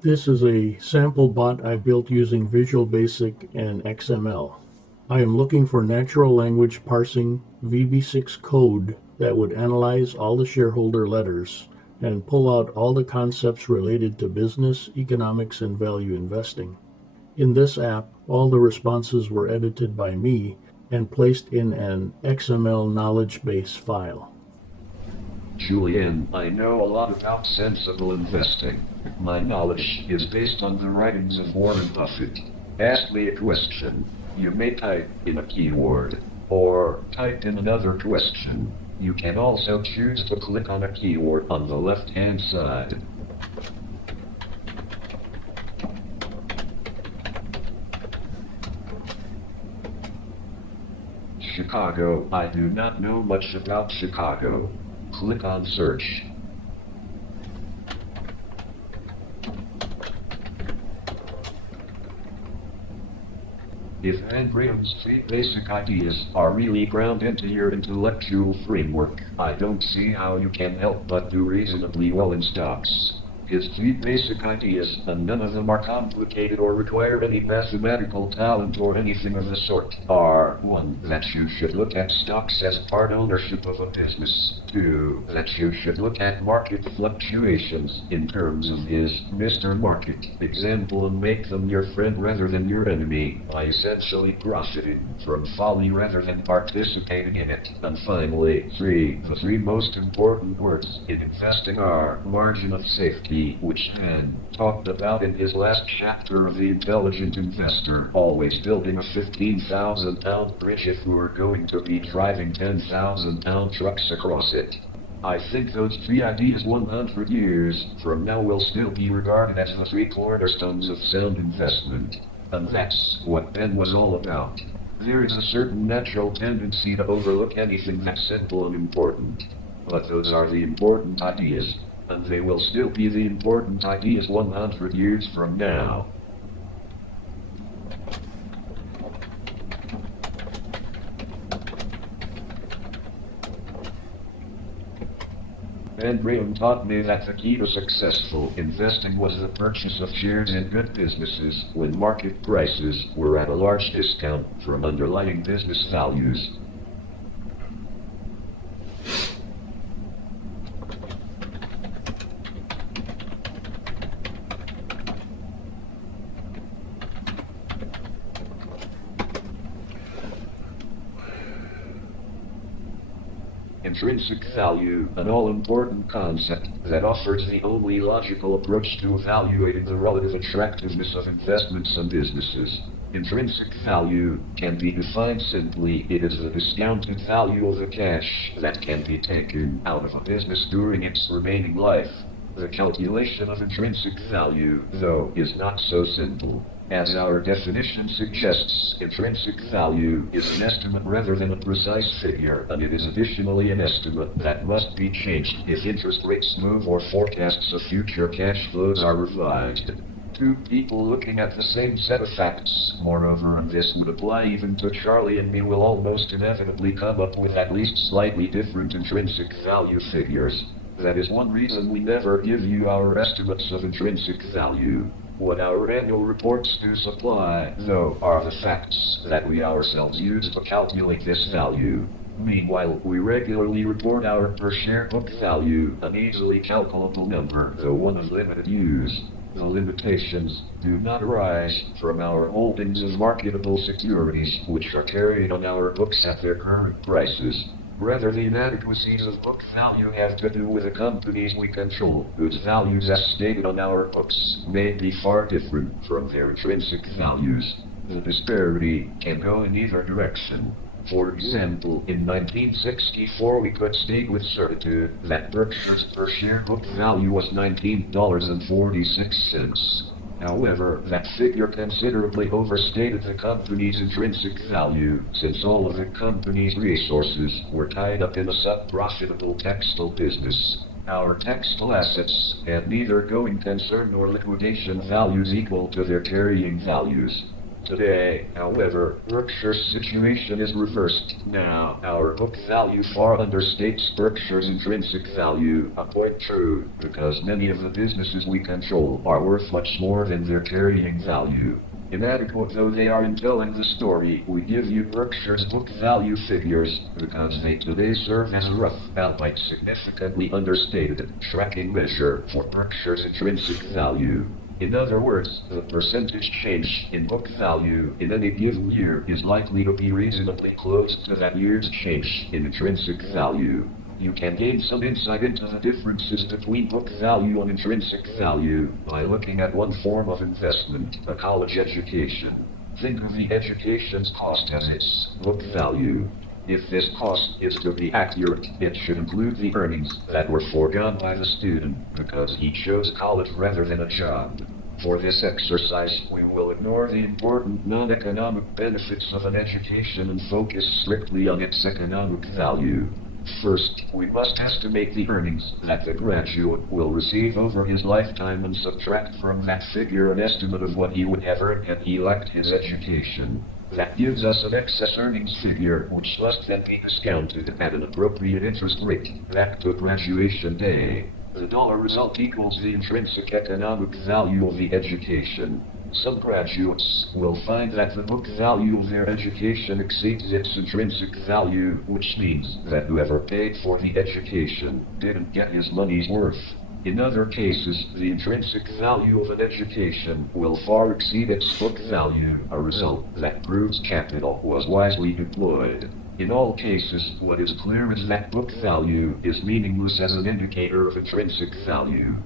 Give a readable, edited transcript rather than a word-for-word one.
This is a sample bot I built using Visual Basic and XML. I am looking for natural language parsing vb6 code that would analyze all the shareholder letters and pull out all the concepts related to business, economics, and value investing. In this app, all the responses were edited by me and placed in an XML knowledge base file. Julian, I know a lot about sensible investing. My knowledge is based on the writings of Warren Buffett. Ask me a question. You may type in a keyword, or type in another question. You can also choose to click on a keyword on the left-hand side. Chicago. I do not know much about Chicago. Click on search. If Andrea's three basic ideas are really ground into your intellectual framework, I don't see how you can help but do reasonably well in stocks. His three basic ideas, and none of them are complicated or require any mathematical talent or anything of the sort, are 1. That you should look at stocks as part ownership of a business. 2. That you should look at market fluctuations in terms of his Mr. Market example and make them your friend rather than your enemy by essentially profiting from folly rather than participating in it. And finally, 3. The three most important words in investing are margin of safety, which Dan talked about in his last chapter of The Intelligent Investor, always building a 15,000-pound bridge if we're going to be driving 10,000-pound trucks across it. I think those three ideas 100 years from now will still be regarded as the three cornerstones of sound investment. And that's what Ben was all about. There is a certain natural tendency to overlook anything that's simple and important. But those are the important ideas. And they will still be the important ideas 100 years from now. Ben Graham taught me that the key to successful investing was the purchase of shares in good businesses when market prices were at a large discount from underlying business values. Intrinsic value, an all-important concept that offers the only logical approach to evaluating the relative attractiveness of investments and businesses. Intrinsic value can be defined simply: it is the discounted value of the cash that can be taken out of a business during its remaining life. The calculation of intrinsic value, though, is not so simple. As our definition suggests, intrinsic value is an estimate rather than a precise figure, and it is additionally an estimate that must be changed if interest rates move or forecasts of future cash flows are revised. Two people looking at the same set of facts, moreover, and this would apply even to Charlie and me, will almost inevitably come up with at least slightly different intrinsic value figures. That is one reason we never give you our estimates of intrinsic value. What our annual reports do supply, though, are the facts that we ourselves use to calculate this value. Meanwhile, we regularly report our per-share book value, an easily calculable number, though one of limited use. The limitations do not arise from our holdings of marketable securities, which are carried on our books at their current prices. Rather, the inadequacies of book value have to do with the companies we control, whose values as stated on our books may be far different from their intrinsic values. The disparity can go in either direction. For example, in 1964 we could state with certitude that Berkshire's per-share book value was $19.46. However, that figure considerably overstated the company's intrinsic value, since all of the company's resources were tied up in a sub-profitable textile business. Our textile assets had neither going concern nor liquidation values equal to their carrying values. Today, however, Berkshire's situation is reversed. Now, our book value far understates Berkshire's intrinsic value, a point true, because many of the businesses we control are worth much more than their carrying value. Inadequate though they are in telling the story, we give you Berkshire's book value figures, because they today serve as a rough, albeit significantly understated, tracking measure for Berkshire's intrinsic value. In other words, the percentage change in book value in any given year is likely to be reasonably close to that year's change in intrinsic value. You can gain some insight into the differences between book value and intrinsic value by looking at one form of investment, a college education. Think of the education's cost as its book value. If this cost is to be accurate, it should include the earnings that were foregone by the student because he chose college rather than a job. For this exercise, we will ignore the important non-economic benefits of an education and focus strictly on its economic value. First, we must estimate the earnings that the graduate will receive over his lifetime and subtract from that figure an estimate of what he would have earned had he lacked his education. That gives us an excess earnings figure, which must then be discounted at an appropriate interest rate back to graduation day. The dollar result equals the intrinsic economic value of the education. Some graduates will find that the book value of their education exceeds its intrinsic value, which means that whoever paid for the education didn't get his money's worth. In other cases, the intrinsic value of an education will far exceed its book value, a result that proves capital was wisely deployed. In all cases, what is clear is that book value is meaningless as an indicator of intrinsic value.